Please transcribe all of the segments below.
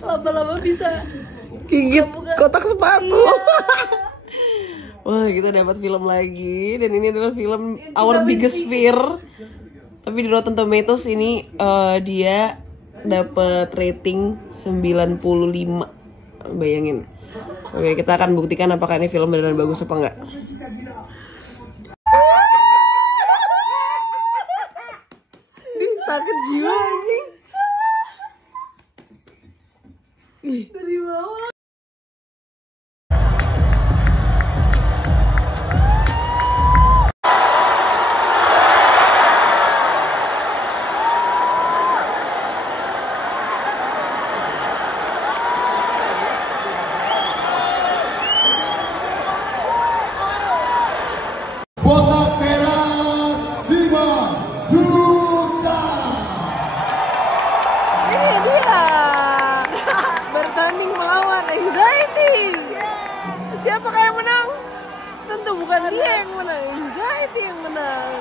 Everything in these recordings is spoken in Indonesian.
Lama-lama bisa gigit kotak sepatu. Iya. Wah, kita dapat film lagi dan ini adalah film Our Biggest Fear. Tapi di Rotten Tomatoes ini dia dapat rating 95. Bayangin. Oke, kita akan buktikan apakah ini film beneran bagus apa enggak. Sakit jiwa anjing. Dari bawah. Botak merah 5 juta. Ini dia bertanding melawan anxiety. Siapakah yang menang? Tentu bukan dia yang menang, anxiety yang menang.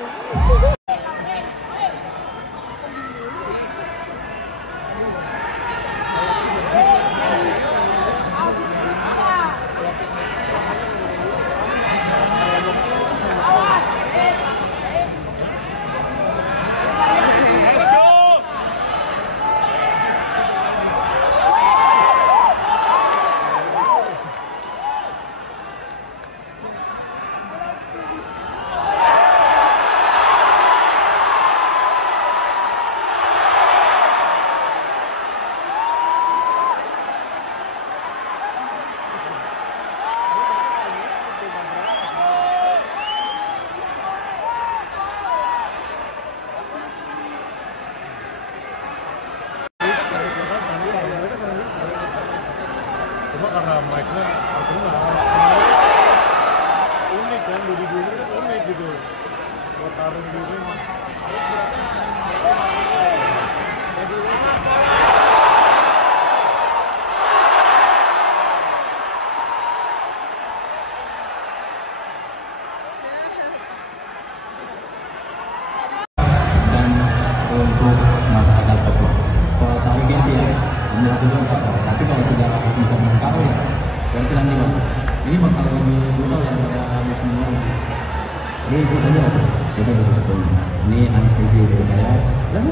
Cuma karena mic-nya unik kan, duri-duri kan unik gitu. Buat taruh diri. Dan untuk masyarakat Papua, kalau tahu ganti ya, menurut apa? Tapi kalau tidak bisa mengkawal ya, berarti nanti bagus. Ini bakal lebih brutal daripada musim lalu. Ini ikut aja, kita bisa ini anestesi dari saya. Dan